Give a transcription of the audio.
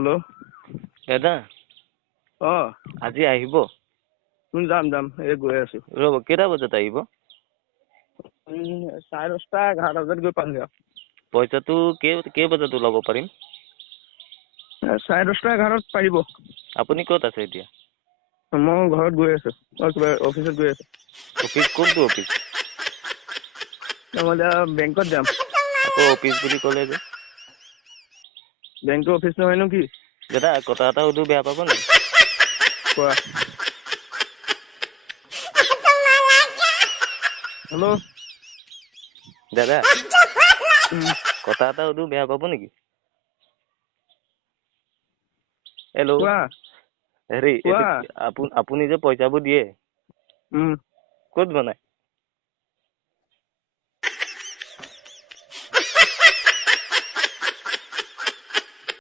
hello' দাদা অঁ আজি আহিব যাম এই গৈ আছো ৰ'ব কেইটা বজাত আহিব 10:30 11 বজাত গৈ পামগৈ আৰু পইচাটো কেই বজাত ওলাব পাৰিম 10:30 11 পাৰিব আপুনি ক'ত আছে এতিয়া মই ঘৰত গৈ আছো কিবা অফিচত গৈ আছো অফিচ কোনটো অফিচ মই এতিয়া বেংকত যাম আকৌ অফিচ বুলি ক'লে যে বেংকৰ অফিচ নহয়নো কি দাদা কথা এটা সুধো বেয়া পাব নেকি কোৱা হেল্ল' দাদা কথা এটা সুধো বেয়া পাব নেকি হেল্ল' কোৱা হেৰি কোৱা আপুনি যে পইচাবোৰ দিয়ে ক'ত বনায়